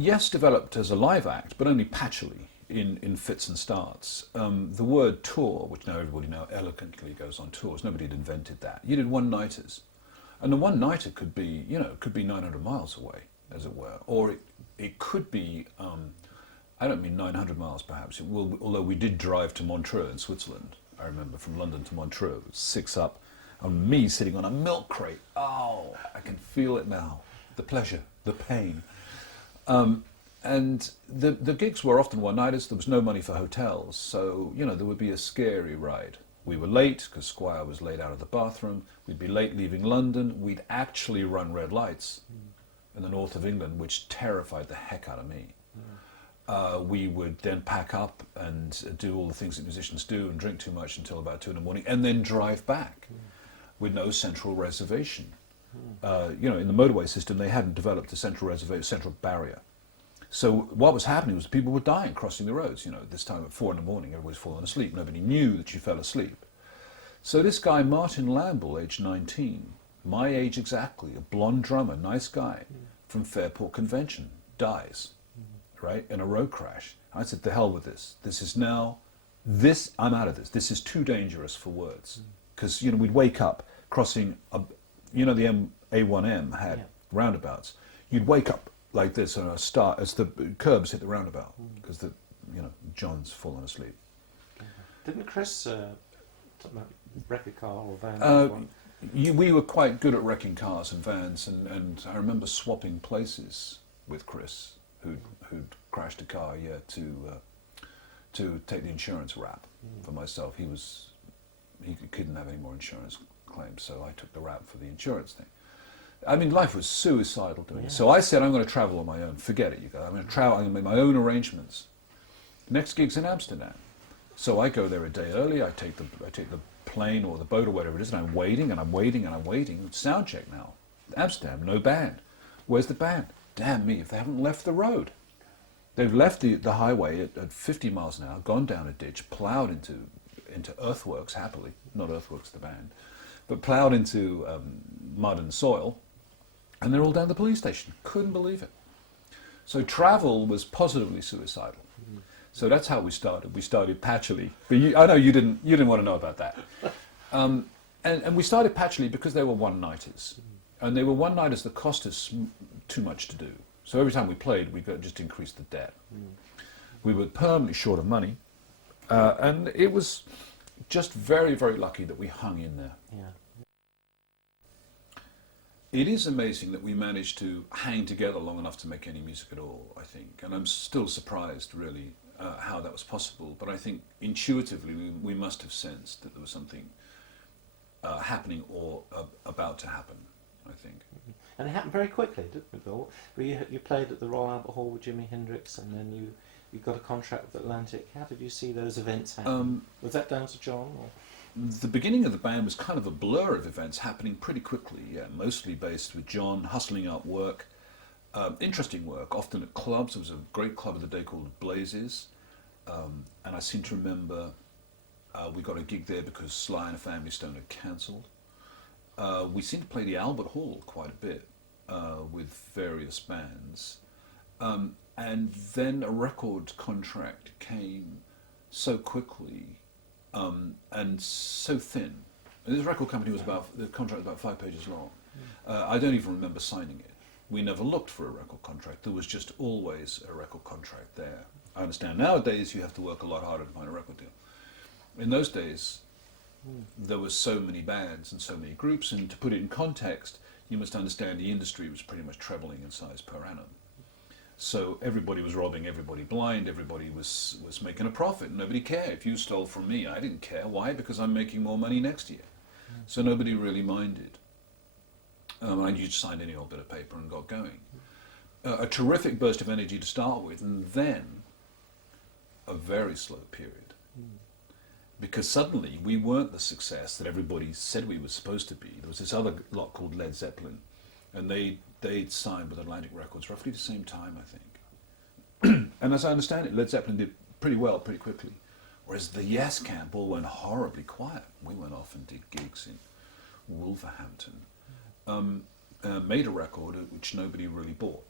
Yes, developed as a live act, but only patchily in fits and starts. The word tour, which now everybody now elegantly goes on tours, nobody had invented that. You did one-nighters. And the one-nighter could be, could be 900 miles away, as it were. Or it could be, I don't mean 900 miles perhaps, although we did drive to Montreux in Switzerland. I remember from London to Montreux, it was 6 up, and me sitting on a milk crate. Oh, I can feel it now. The pleasure, the pain. And the gigs were often one-nighters. There was no money for hotels, so there would be a scary ride. We were late because Squire was late out of the bathroom. We'd be late leaving London. We'd actually run red lights in the north of England, which terrified the heck out of me. We would then pack up and do all the things that musicians do and drink too much until about 2 in the morning, and then drive back with no central reservation. In the motorway system, they hadn't developed a central barrier. So what was happening was people were dying crossing the roads. This time at 4 in the morning, everybody's falling asleep. Nobody knew that you fell asleep. So this guy, Martin Lamble, aged 19, my age exactly, a blonde drummer, nice guy, from Fairport Convention, dies, right, in a road crash. I said, to hell with this. I'm out of this. This is too dangerous for words. Because, we'd wake up crossing, the A1M had roundabouts. You'd wake up like this on a start as the curbs hit the roundabout because John's fallen asleep. Didn't Chris talk about wreck a car or van? We were quite good at wrecking cars and vans, and I remember swapping places with Chris, who'd crashed a car, to take the insurance rap for myself. He couldn't have any more insurance claims, so I took the rap for the insurance thing. I mean, life was suicidal doing it. So I said, I'm going to travel on my own. Forget it, you guys. I'm going to travel. I'm going to make my own arrangements. Next gig's in Amsterdam. So I go there a day early. I take the plane or the boat or whatever it is, and I'm waiting and I'm waiting and I'm waiting. Sound check now. Amsterdam, no band. Where's the band? Damn me, if they haven't left the road. They've left the highway at 50 miles an hour, gone down a ditch, ploughed into earthworks, happily. Not earthworks, the band. But ploughed into mud and soil. And they're all down the police station. Couldn't believe it. So travel was positively suicidal. So that's how we started. We started patchily. But I know you didn't want to know about that. And we started patchily because they were one-nighters. And they were one-nighters that cost us too much to do. So every time we played, we just increased the debt. We were permanently short of money. And it was just very, very lucky that we hung in there. Yeah. It is amazing that we managed to hang together long enough to make any music at all, I think. And I'm still surprised, really, how that was possible. But I think intuitively we must have sensed that there was something happening or about to happen, I think. And it happened very quickly, didn't it, Bill? You played at the Royal Albert Hall with Jimi Hendrix, and then you got a contract with Atlantic. How did you see those events happen? Was that down to John? Or? The beginning of the band was kind of a blur of events happening pretty quickly, mostly based with John, hustling out work, interesting work, often at clubs. There was a great club of the day called Blazes, and I seem to remember we got a gig there because Sly and the Family Stone had cancelled. We seemed to play the Albert Hall quite a bit with various bands, and then a record contract came so quickly and so thin. And this record company was the contract was about 5 pages long. I don't even remember signing it. We never looked for a record contract. There was just always a record contract there. I understand nowadays you have to work a lot harder to find a record deal. In those days, there were so many bands and so many groups, and to put it in context, you must understand the industry was pretty much trebling in size per annum. So everybody was robbing everybody blind, everybody was making a profit, nobody cared. If you stole from me, I didn't care. Why? Because I'm making more money next year. So nobody really minded. I just signed any old bit of paper and got going. A terrific burst of energy to start with, and then a very slow period. Because suddenly we weren't the success that everybody said we were supposed to be. There was this other lot called Led Zeppelin, and they'd signed with Atlantic Records roughly the same time, I think. And as I understand it, Led Zeppelin did pretty well pretty quickly, whereas the Yes camp all went horribly quiet. We went off and did gigs in Wolverhampton, made a record which nobody really bought.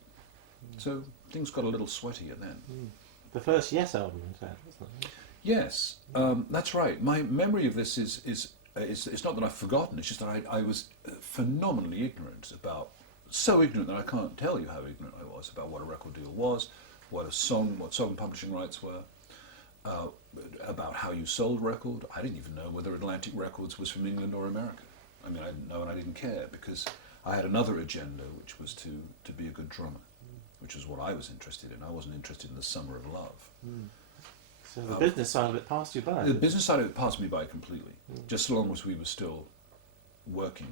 So things got a little sweatier then. The first Yes album, in fact, wasn't it? Yes, that's right. My memory of this is it's not that I've forgotten. It's just that I was phenomenally ignorant about, so ignorant that I can't tell you how ignorant I was about what a record deal was, what song publishing rights were, about how you sold record. I didn't even know whether Atlantic Records was from England or America. I mean, I didn't know, and I didn't care, because I had another agenda, which was to be a good drummer, which was what I was interested in. I wasn't interested in the summer of love. So the business side of it passed you by. The business side of it passed me by completely. Just so long as we were still working,